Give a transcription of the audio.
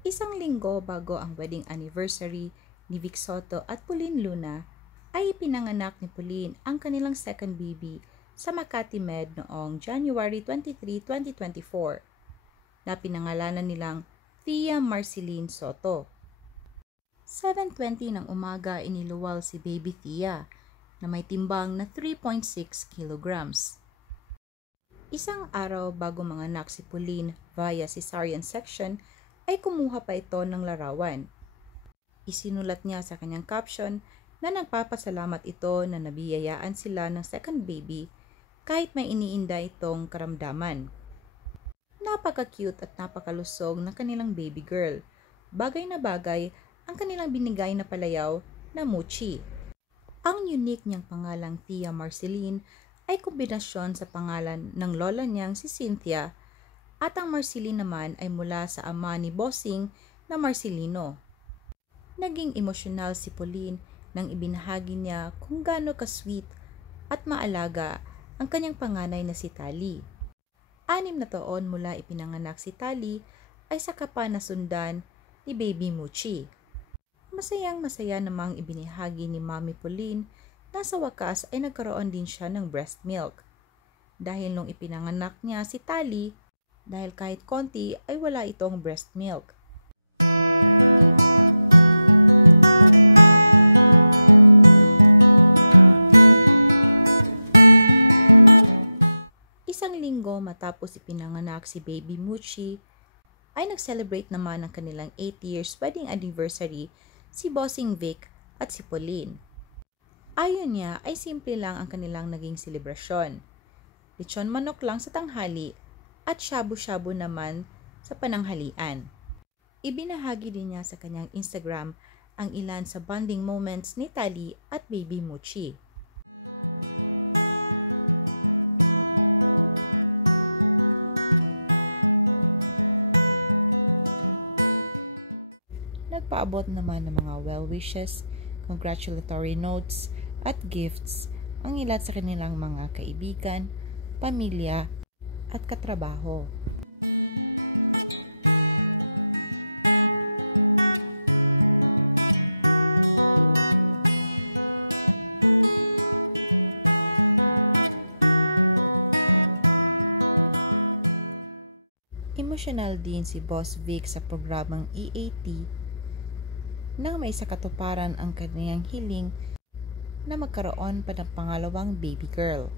Isang linggo bago ang wedding anniversary ni Vic Soto at Pauline Luna, ay ipinanganak ni Pauline ang kanilang second baby sa Makati Med noong January 23, 2024 na pinangalanan nilang Thea Marceline Soto. 7:20 ng umaga iniluwal si Baby Thea na may timbang na 3.6 kilograms. Isang araw bago manganak si Pauline via cesarean section ay kumuha pa ito ng larawan. Isinulat niya sa kanyang caption na nagpapasalamat ito na nabiyayaan sila ng second baby kahit may iniinda itong karamdaman. Napaka-cute at napakalusog ng kanilang baby girl. Bagay na bagay ang kanilang binigay na palayaw na Muchi. Ang unique niyang pangalang Thea Marceline ay kombinasyon sa pangalan ng lola niyang si Cynthia at ang Marceline naman ay mula sa ama ni Bossing na Marcelino. Naging emosyonal si Pauline nang ibinahagi niya kung gaano ka-sweet at maalaga ang kanyang panganay na si Tali. 6 na taon mula ipinanganak si Tali ay saka pa nasundan ni Baby Muchi. Masayang-masaya namang ibinahagi ni Mami Pauline na sa wakas ay nagkaroon din siya ng breast milk. Dahil nung ipinanganak niya si Tali, dahil kahit konti ay wala itong breast milk. Isang linggo matapos ipinanganak si Baby Muchi, ay nag-celebrate naman ng kanilang 8 years wedding anniversary si Bossing Vic at si Pauline. Ayon niya ay simple lang ang kanilang naging selebrasyon. Lechon manok lang sa tanghali at shabu-shabu naman sa pananghalian. Ibinahagi din niya sa kanyang Instagram ang ilan sa bonding moments ni Tali at Baby Muchi. Nagpaabot naman ng mga well wishes, congratulatory notes at gifts ang ilan sa kanilang mga kaibigan, pamilya at katrabaho. Emosyonal din si Boss Vic sa programang EAT nang may sakatuparan ang kanyang hiling na magkaroon pa ng pangalawang baby girl.